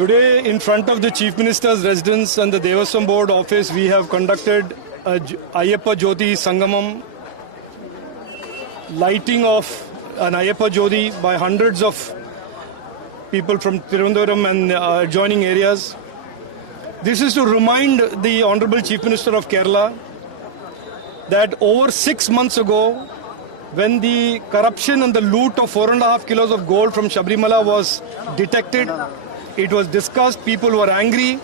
Today, in front of the Chief Minister's residence and the Devaswam Board office, we have conducted a Ayyappa Jyoti Sangamam, lighting of an Ayyappa Jyoti by hundreds of people from Tirunelveli and adjoining areas. This is to remind the Honorable Chief Minister of Kerala that over 6 months ago, when the corruption and the loot of 4.5 kilos of gold from Sabrimala was detected, it was discussed, people were angry.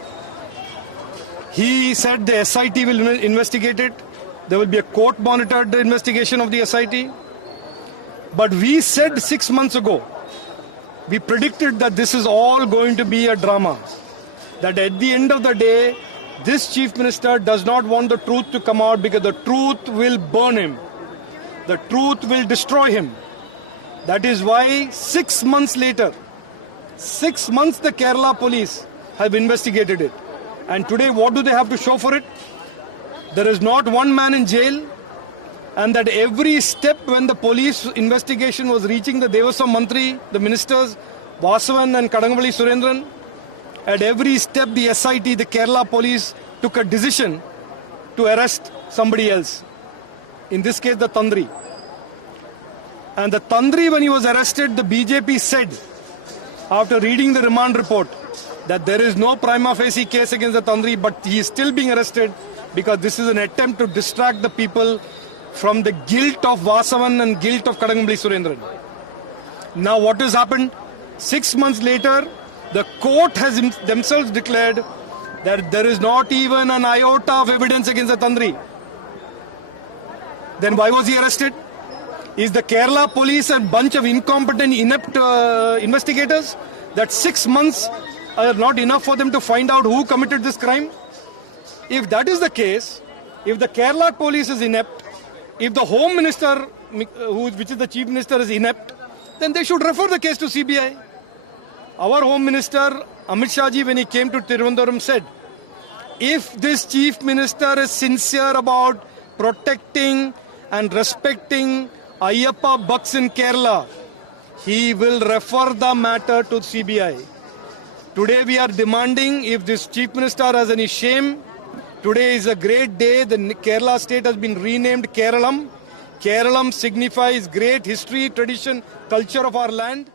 He said the SIT will investigate it. There will be a court-monitored investigation of the SIT. But we said 6 months ago, we predicted that this is all going to be a drama. That at the end of the day, this Chief Minister does not want the truth to come out because the truth will burn him. The truth will destroy him. That is why 6 months later, 6 months the Kerala police have investigated it. And today what do they have to show for it? There is not one man in jail, and that every step when the police investigation was reaching the Devaswam Mantri, the ministers, Vasavan and Kadangavali Surendran, at every step the SIT, the Kerala police took a decision to arrest somebody else. In this case, the Tandri. And the Tandri, when he was arrested, the BJP said, after reading the remand report, that there is no prima facie case against the Tandri, but he is still being arrested because this is an attempt to distract the people from the guilt of Vasavan and guilt of Kadangavali Surendran. Now what has happened? 6 months later, the court has themselves declared that there is not even an iota of evidence against the Tandri. Then why was he arrested? Is the Kerala police a bunch of incompetent, inept investigators? That 6 months are not enough for them to find out who committed this crime? If that is the case, if the Kerala police is inept, if the Home Minister, which is the Chief Minister, is inept, then they should refer the case to CBI. Our Home Minister, Amit Shah ji, when he came to Tirunelveli, said, if this Chief Minister is sincere about protecting and respecting Ayyappa Bhakts in Kerala, he will refer the matter to CBI. Today we are demanding, if this Chief Minister has any shame, today is a great day. The Kerala state has been renamed Keralam. Keralam signifies great history, tradition, culture of our land.